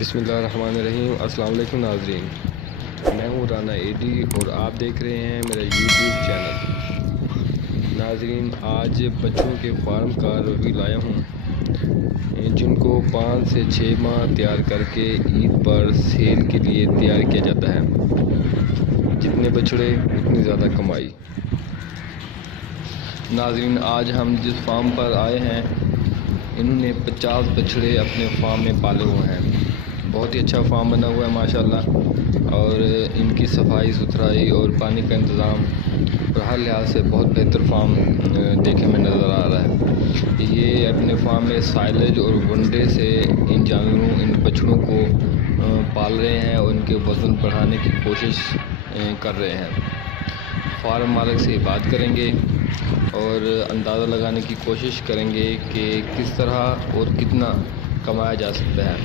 बिस्मिल्लाहिर्रहमानिर्रहीम। अस्सलाम वालेकुम नाज़रीन, मैं हूँ राना एडी और आप देख रहे हैं मेरा यूट्यूब चैनल। नाज़रीन, आज बच्चों के फार्म का रिव्यू लाया हूँ जिनको 5 से 6 माह तैयार करके ईद पर सेल के लिए तैयार किया जाता है। जितने बछड़े उतनी ज़्यादा कमाई। नाज़रीन, आज हम जिस फार्म पर आए हैं इन्होंने 50 बछड़े अपने फार्म में पाले हुए हैं। बहुत ही अच्छा फार्म बना हुआ है माशाल्लाह, और इनकी सफाई सुथराई और पानी का इंतज़ाम और हर लिहाज से बहुत बेहतर फार्म देखने में नज़र आ रहा है। ये अपने फार्म में साइलेज और वनडे से इन जानवरों इन बछड़ों को पाल रहे हैं और उनके वज़न बढ़ाने की कोशिश कर रहे हैं। फार्म मालिक से बात करेंगे और अंदाज़ा लगाने की कोशिश करेंगे कि किस तरह और कितना कमाया जा सकता है।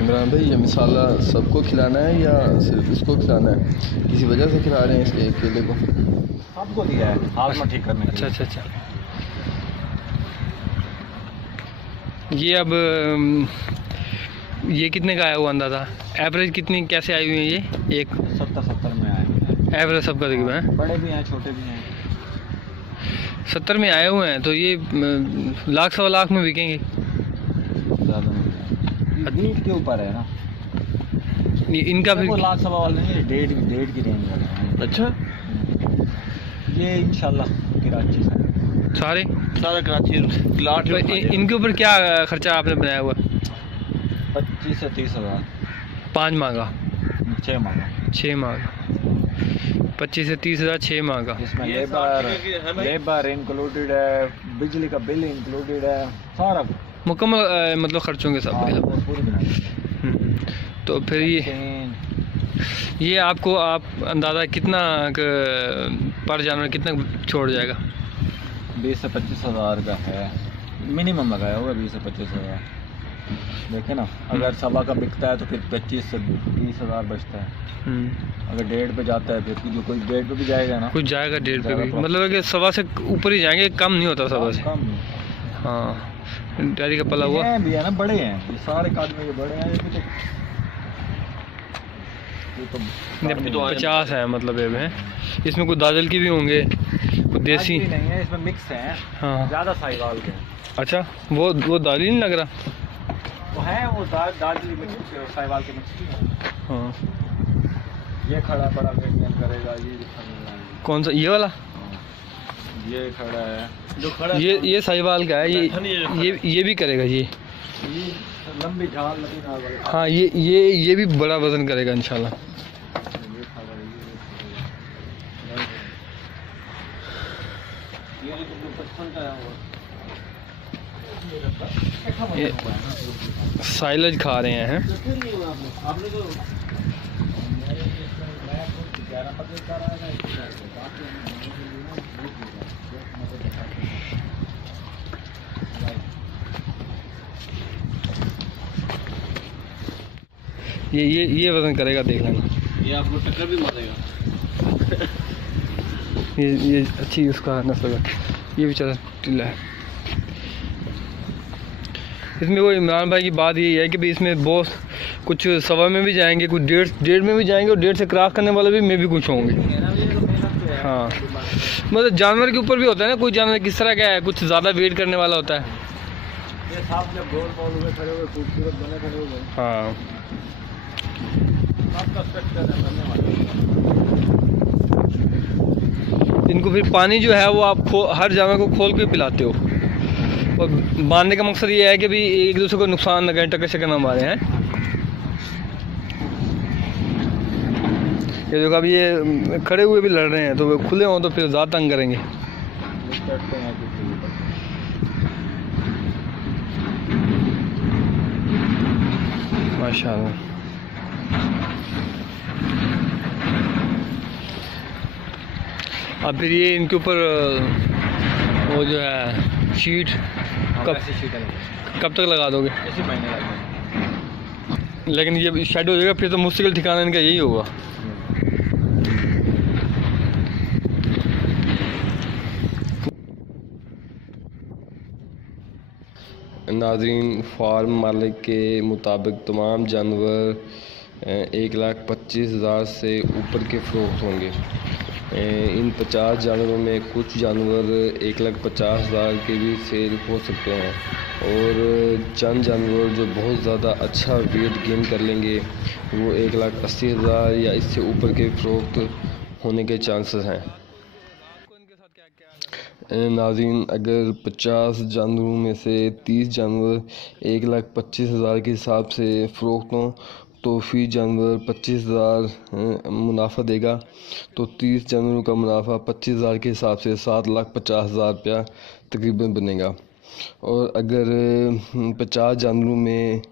इमरान भाई, ये मिसाला सबको खिलाना है या सिर्फ इसको खिलाना है? किसी वजह से खिला रहे हैं इसके केले को? आपको दिया है हाजमा ठीक करने के लिए। अच्छा। ये अब ये कितने का आया हुआ अंदाज़ा? एवरेज कितनी कैसे आई हुई है ये? एक 70 में आए एवरेज सबका तकरीबन है। बड़े भी हैं छोटे भी हैं। 70 में आए हुए हैं तो ये लाख सवा लाख में बिकेंगे। ज़्यादा नहीं के ऊपर है ना, इनका भी लाख सवा वाले नहीं, डेढ़ की रेंज वाले हैं। अच्छा, ये इंशाल्लाह कराची से सारा कराची लाट। इनके ऊपर क्या खर्चा आपने बनाया हुआ? 25 से 30 हज़ार 5 माह का, 6 माह का। 6 माह का 25 से 30 हज़ार 6 माह का। इसमें लेबर इंक्लूडेड है, बिजली का बिल इंक्लूडेड है, सारा मुकम्मल मतलब खर्चों के साथ। तो फिर ये आपको आप अंदाज़ा कितना पर जानवर कितना छोड़ जाएगा? 20 से 25 हज़ार का है मिनिमम लगाया होगा। 20 से 25 हज़ार देखे ना। अगर सवा का बिकता है तो फिर 25 से 30 हज़ार बचता है। अगर 1.5 पे जाता है फिर जो कोई 1.5 पे भी जाएगा ना, कुछ जाएगा 1.5 पे भी, मतलब कि सवा से ऊपर ही जाएंगे, कम नहीं होता सवा से। कम। हाँ, डेयरी का पला हुआ भी है ना, बड़े हैं ये सारे काट में, ये बड़े हैं। ये तो 50 है मतलब ये है। इसमें कुछ दादल की भी होंगे, कुछ देसी नहीं है, इसमें मिक्स है। हाँ, ज़्यादा साहिवाल के। अच्छा, वो दादली नहीं लग रहा। वो है, वो दादली मिक्स साहिवाल के मिक्स। हाँ, ये खड़ा बड़ा मेंटेन करेगा। ये कौन सा? ये वाला? ये खड़ा है जो खड़ा, ये साहिवाल का है। ये भी करेगा ये लंबी झाल लंबी नाल वाला। हाँ, ये भी बड़ा वजन करेगा इंशाल्लाह। ये साइलेज खा रहे हैं। ये वजन करेगा, देख लेना। ये आपको टक्कर भी मारेगा। ये अच्छी उसका नस्ल है। ये बेचारा टिल्ला है। इसमें वो इमरान भाई की बात ये है कि भाई इसमें बहुत कुछ सवा में भी जाएंगे, कुछ डेढ़ में भी जाएंगे, और 1.5 से क्रॉस करने वाले भी में भी कुछ होंगे। हाँ, मतलब जानवर के ऊपर भी होता है ना, कोई जानवर किस तरह का है, कुछ ज़्यादा वेट करने वाला होता है। ये साहब जब गोल बॉल हुए खड़े हुए खूबसूरत बने खड़े हुए। हाँ, आपका स्ट्रक्चर है बनने वाला। इनको फिर पानी जो है वो आप हर जानवर को खोल के पिलाते हो, और बांधने का मकसद ये है कि भाई एक दूसरे को नुकसान न करें, टक्कर से ना मारे हैं। ये देखो, अब ये खड़े हुए भी लड़ रहे हैं, तो वो खुले हों तो फिर ज़्यादा तंग करेंगे। माशाल्लाह। अब फिर ये इनके ऊपर वो जो है शीट कब तक लगा दोगे? इसी महीने लगेगा। लेकिन ये शेड हो जाएगा फिर तो मुश्किल ठिकाना इनका यही होगा। नाज़रीन, फार्म मालिक के मुताबिक तमाम जानवर 1,25,000 से ऊपर के फ़रोख्त होंगे। इन 50 जानवरों में कुछ जानवर 1,50,000 के भी सेल हो सकते हैं और चंद जानवर जो बहुत ज़्यादा अच्छा वेट गेन कर लेंगे वो 1,80,000 या इससे ऊपर के फ़रोख्त होने के चांसेस हैं। नाज़रीन, अगर 50 जानवरों में से 30 जानवर 1,25,000 के हिसाब से फ़रोख्त हों तो फी जानवर 25,000 मुनाफा देगा। तो 30 जानवरों का मुनाफा 25,000 के हिसाब से 7,50,000 रुपया तकरीबन बनेगा। और अगर 50 जानवरों में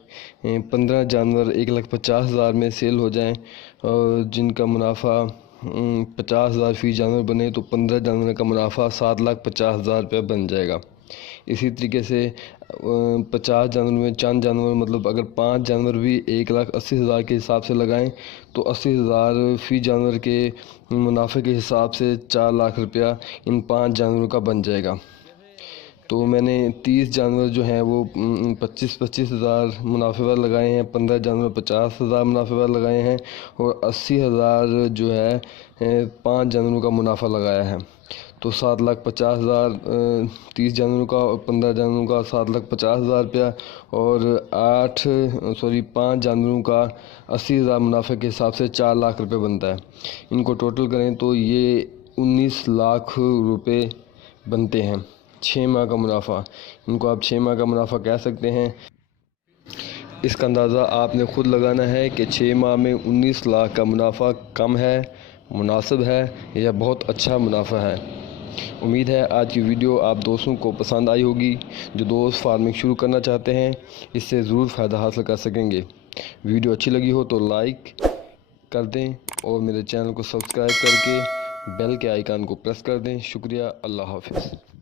15 जानवर 1,50,000 में सेल हो जाएं और जिनका मुनाफा 50,000 फ़ी जानवर बने तो 15 जानवर का मुनाफा 7,50,000 रुपया बन जाएगा। इसी तरीके से 50 जानवर में चंद जानवर मतलब अगर 5 जानवर भी 1,80,000 के हिसाब से लगाएं तो 80,000 फ़ी जानवर के मुनाफे के हिसाब से 4 लाख रुपया इन 5 जानवरों का बन जाएगा। तो मैंने 30 जानवर जो हैं वो 25,000 मुनाफे पर लगाए हैं, 15 जानवर 50,000 मुनाफे पर लगाए हैं और 80,000 जो है 5 जानवरों का मुनाफा लगाया है। तो 7,50,000 30 जानवरों का और 15 जानवरों का 7,50,000 रुपया और 5 जानवरों का 80,000 मुनाफे के हिसाब से 4 लाख रुपये बनता है। इनको टोटल करें तो ये 19 लाख रुपये बनते हैं। 6 माह का मुनाफा, इनको आप 6 माह का मुनाफा कह सकते हैं। इसका अंदाज़ा आपने ख़ुद लगाना है कि 6 माह में 19 लाख का मुनाफा कम है, मुनासिब है या बहुत अच्छा मुनाफा है। उम्मीद है आज की वीडियो आप दोस्तों को पसंद आई होगी। जो दोस्त फार्मिंग शुरू करना चाहते हैं इससे ज़रूर फ़ायदा हासिल कर सकेंगे। वीडियो अच्छी लगी हो तो लाइक कर दें और मेरे चैनल को सब्सक्राइब करके बेल के आइकन को प्रेस कर दें। शुक्रिया। अल्लाह हाफ़िज़।